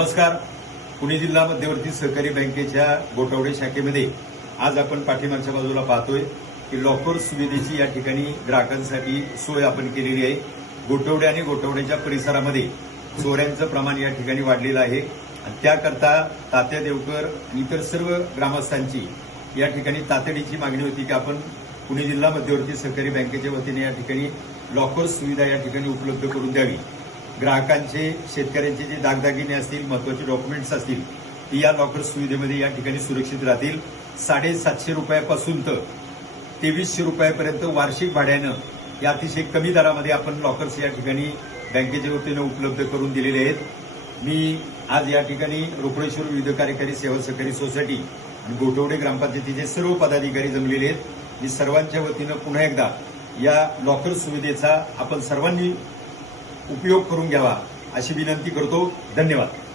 नमस्कार. पुणे जिल्हा मध्यवर्ती सहकारी बँकेच्या गोटावडे शाखेमध्ये आज आपण पाठीमागच्या बाजूला पाहतोय की लॉकर सुविधेची या ठिकाणी ग्राहकांसाठी सोय आपण केलेली आहे. गोटवडे आणि गोटवड्याच्या परिसरामध्ये चोऱ्यांचं प्रमाण या ठिकाणी वाढलेलं आहे. आणि त्याकरता तात्या देवकर आणि इतर सर्व ग्रामस्थांची या ठिकाणी तातडीची मागणी होती की आपण पुणे जिल्हा मध्यवर्ती सहकारी बँकेच्या वतीने या ठिकाणी लॉकर सुविधा या ठिकाणी उपलब्ध करून द्यावी. ग्राहकांचे शेतकऱ्यांचे जे दागदागिने असतील महत्त्वाचे डॉक्युमेंट्स असतील ती या लॉकर सुविधेमध्ये या ठिकाणी सुरक्षित राहतील. साडेसातशे रुपयापासून तर तेवीसशे रुपयापर्यंत वार्षिक भाड्यानं या अतिशय कमी दरामध्ये आपण लॉकर्स या ठिकाणी बँकेच्या वतीनं उपलब्ध करून दिलेले आहेत. मी आज या ठिकाणी रोकडेश्वर विविध कार्यकारी सेवा सहकारी सोसायटी आणि गोठवडे ग्रामपंचायतीचे सर्व पदाधिकारी जमलेले आहेत. मी सर्वांच्या वतीनं पुन्हा एकदा या लॉकर सुविधेचा आपण सर्वांनी उपयोग करून घ्यावा अशी विनंती करतो. धन्यवाद.